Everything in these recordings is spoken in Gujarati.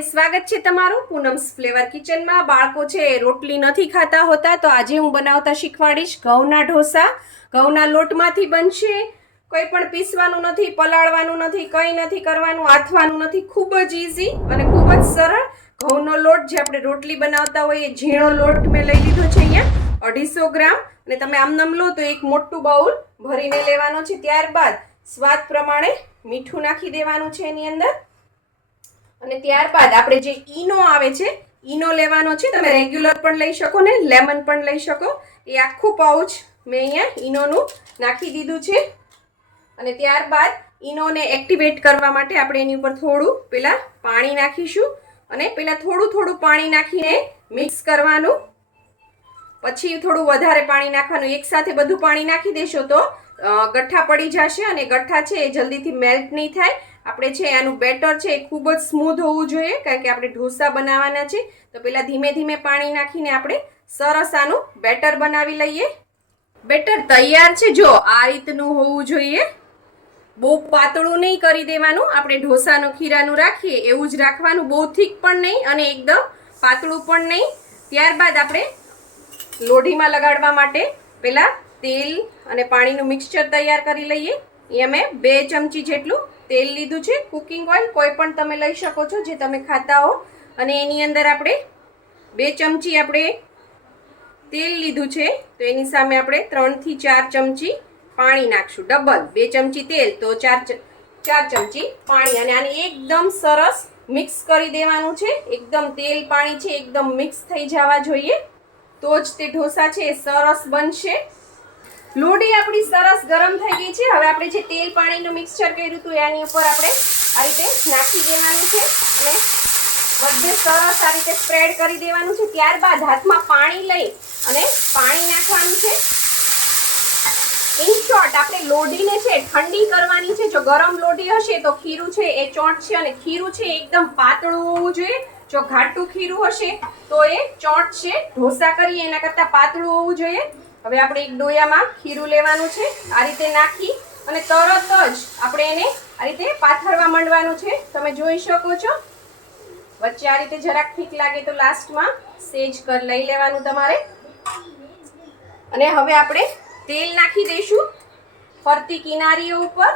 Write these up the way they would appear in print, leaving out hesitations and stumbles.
અને સ્વાગત છે તમારું પૂનમ્સ ફ્લેવર કિચનમાં। બાળકો છે રોટલી નથી ખાતા હોતા તો આજે હું બનાવતા શીખવાડીશ ઘઉંના ઢોસા। ઘઉંના લોટમાંથી બનશે, કોઈ પણ પીસવાનું નથી, પલાળવાનું નથી, કંઈ નથી કરવાનું, આથવાનું નથી, ખૂબ જ ઈઝી અને ખૂબ જ સરળ। ઘઉંનો લોટ જે આપણે રોટલી બનાવતા હોય એ ઝીણો લોટ મેં લઈ લીધો છે અહીંયા 250 ગ્રામ, અને તમે આમ લો તો એક મોટું બાઉલ ભરીને લેવાનો છે। ત્યારબાદ સ્વાદ પ્રમાણે મીઠું નાખી દેવાનું છે એની અંદર, અને ત્યારબાદ આપણે જે ઈનો આવે છે ઈનો લેવાનો છે। તમે રેગ્યુલર પણ લઈ શકો ને લેમન પણ લઈ શકો। એ આખું પાઉચ મેં અહીંયા ઈનોનું નાખી દીધું છે, અને ત્યારબાદ ઈનોને એક્ટિવેટ કરવા માટે આપણે એની ઉપર થોડું પેલા પાણી નાખીશું, અને પેલા થોડું પાણી નાખીને મિક્સ કરવાનું, પછી થોડું વધારે પાણી નાખવાનું। એકસાથે બધું પાણી નાખી દેશો તો ગઠ્ઠા પડી જશે, અને ગઠ્ઠા છે એ જલ્દીથી મેલ્ટ નહીં થાય। આપણે છે આનું બેટર છે એ ખૂબ જ સ્મૂધ હોવું જોઈએ, કારણ કે આપણે ઢોસા બનાવવાના છે। તો પહેલાં ધીમે ધીમે પાણી નાખીને આપણે સરસ આનું બેટર બનાવી લઈએ। બેટર તૈયાર છે, જો આ રીતનું હોવું જોઈએ, બહુ પાતળું નહીં કરી દેવાનું। આપણે ઢોસાનું ખીરાનું રાખીએ એવું જ રાખવાનું, બહુ થીક પણ નહીં અને એકદમ પાતળું પણ નહીં। ત્યારબાદ આપણે લોઢીમાં લગાડવા માટે પહેલાં તેલ અને પાણીનું મિક્સચર તૈયાર કરી લઈએ। અહીંયા મેં 2 ચમચી જેટલું તેલ લીધું છે, કુકિંગ ઓઇલ કોઈ પણ તમે લઈ શકો છો જે તમે ખાતા હો, અને એની અંદર આપણે 2 ચમચી આપણે તેલ લીધું છે, તો એની સામે આપણે 3 થી 4 ચમચી પાણી નાખશું। ડબલ 2 ચમચી તેલ તો 4 ચમચી પાણી, અને આને એકદમ સરસ મિક્સ કરી દેવાનું છે। એકદમ તેલ પાણી છે એકદમ મિક્સ થઈ જવા જોઈએ, તો જ તે ઢોસા છે એ સરસ બનશે। લોઢી આપણી સરસ ગરમ થઈ ગઈ છે। હવે આપણે જે તેલ પાણીનું મિક્સચર કર્યું હતું એની ઉપર આપણે આ રીતે નાખી દેવાનું છે, અને બધે સરસ આ રીતે સ્પ્રેડ કરી દેવાનું છે। ત્યારબાદ હાથમાં પાણી લઈ અને પાણી નાખવાનું છે। ઇન શોર્ટ આપણે લોઢીને છે ઠંડી કરવાની છે। જો ગરમ લોઢી હશે તો ખીરું છે એ ચોંટશે, અને ખીરું છે એકદમ પાતળું હોવું જોઈએ। જો ઘાટું ખીરું હશે તો એ ચોંટશે। ઢોસા કરીએ એના કરતાં પાતળું હોવું જોઈએ। હવે આપણે એક ડોયામાં ખીરું લેવાનું છે, આ રીતે નાખી અને તરત જ આપણે એને આ રીતે પાથરવા માંડવાનું છે। તમે જોઈ શકો છો, વચ્ચે આ રીતે જરાક ઠીક લાગે તો લાસ્ટમાં સેજ લઈ લેવાનું તમારે, અને હવે આપણે તેલ નાખી દઈશું ફરતી કિનારીઓ ઉપર।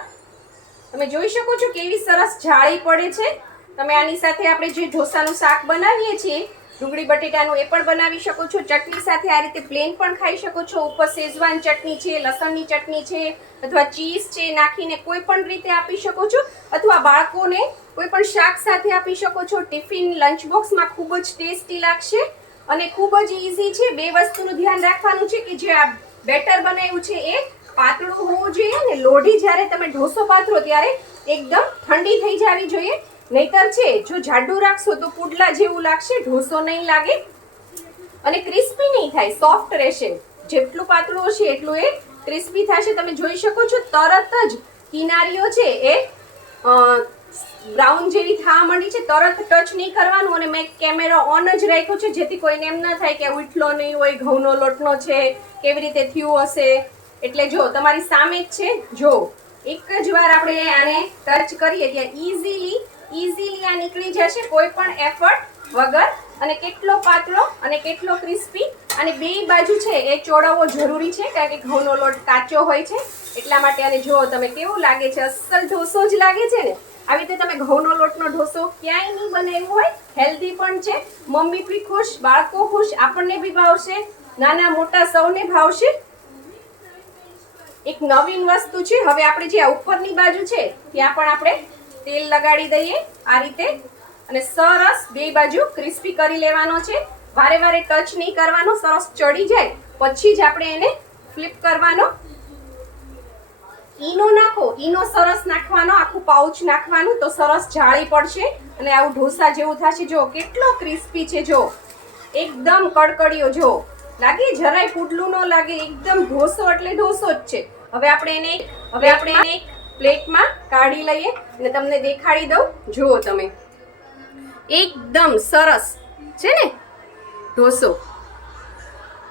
તમે જોઈ શકો છો કેવી સરસ જાળી પડે છે। તમે આની સાથે આપણે જે ઢોસાનું શાક બનાવીએ છીએ ડુંગળી બટેટાનું એ પણ બનાવી શકો છો। ચટણી સાથે આ રીતે પ્લેન પણ ખાઈ શકો છો। ઉપર શેઝવાન ચટણી છે, લસણની ચટણી છે, અથવા ચીઝ છે નાખીને કોઈ પણ રીતે આપી શકો છો, અથવા બાળકોને કોઈ પણ શાક સાથે આપી શકો છો। ટિફિન લંચ બોક્સમાં ખૂબ જ ટેસ્ટી લાગશે અને ખૂબ જ ઈઝી છે। 2 વસ્તુનું ધ્યાન રાખવાનું છે કે જે આ બેટર બનાવ્યું છે એ પાતળું હોવું જોઈએ, અને લોઢી જ્યારે તમે ઢોસો પાથરો ત્યારે એકદમ ઠંડી થઈ જવી જોઈએ, નહીતર છે જો જાડું રાખશો તો પુડલા જેવું લાગશે, ઢોસો નહીં લાગે અને ક્રિસ્પી નહીં થાય, સોફ્ટ રહેશે। જેટલું પાતળું હશે એટલું એ ક્રિસ્પી થશે। તમે જોઈ શકો છો તરત જ કિનારીઓ છે એ બ્રાઉન જેવી થવા માંડી છે, તરત ટચ નહીં કરવાનું, અને મેં કેમેરો ઓન જ રાખ્યો છે જેથી કોઈને એમ ના થાય કે ઉઠલો નહીં હોય, ઘઉંનો લોટનો છે, કેવી રીતે થયું હશે। એટલે જો તમારી સામે જ છે, જો એક જ વાર આપણે આને ટચ કરીએ ત્યાં ઇઝીલી આ નીકળી જશે કોઈ પણ એફર્ટ વગર। અને કેટલો પાતળો અને કેટલો ક્રિસ્પી, અને 2 બાજુ છે એ ચોળવવો જરૂરી છે, કારણ કે ઘઉંનો લોટ કાચો હોય છે એટલા માટે। અને જો તમે કેવું લાગે છે, અસલ ઢોસો જ લાગે છે ને। આવી રીતે તમે ઘઉંનો લોટનો ઢોસો ક્યાંય નહીં બનાવ્યો હોય, હેલ્ધી પણ છે, મમ્મી બી ખુશ, બાળકો ખુશ, આપણને બી ભાવશે, નાના મોટા સૌને ભાવશે। એક નવીન વસ્તુ છે। હવે આપણે જે ઉપરની બાજુ છે ત્યાં પણ આપણે તેલ લગાડી દઈએ આ રીતે, અને સરસ 2 બાજુ ક્રિસ્પી કરી લેવાનો છે। વારે વારે ટચ નહીં કરવાનો, સરસ ચડી જાય પછી જ આપણે એને ફ્લિપ કરવાનો। ઈનો નાખો, ઈનો સરસ નાખવાનો, આખું પાઉચ નાખવાનું તો સરસ જાળી પડશે અને આવું ઢોસા જેવું થશે। જો કેટલો ક્રિસ્પી છે, જો એકદમ કડકડીયો, જો લાગે જરાય પુડલું ન લાગે, એકદમ ઢોસો એટલે ઢોસો જ છે। હવે આપણે એને એક પ્લેટમાં કાઢી લઈએ અને તમને દેખાડી દઉં, જુઓ તમે એકદમ સરસ છે ને ઢોસો।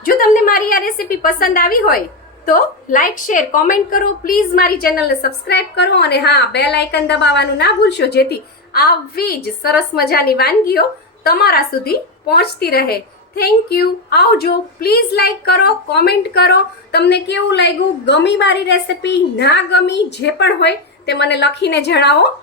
જો તમને મારી આ રેસીપી પસંદ આવી હોય તો લાઈક શેર કોમેન્ટ કરો, પ્લીઝ મારી ચેનલને સબસ્ક્રાઇબ કરો અને હા, બેલ આઇકન દબાવવાનું ના ભૂલશો, જેથી આવી જ સરસ મજાની વાનગીઓ તમારા સુધી પહોંચતી રહે. Thank you. આવજો. પ્લીઝ લાઈક કરો, કોમેન્ટ કરો, તમને કેવું લાગ્યું, ગમી મારી રેસિપી, ના ગમી, જે પણ હોય તે મને લખીને જણાવો.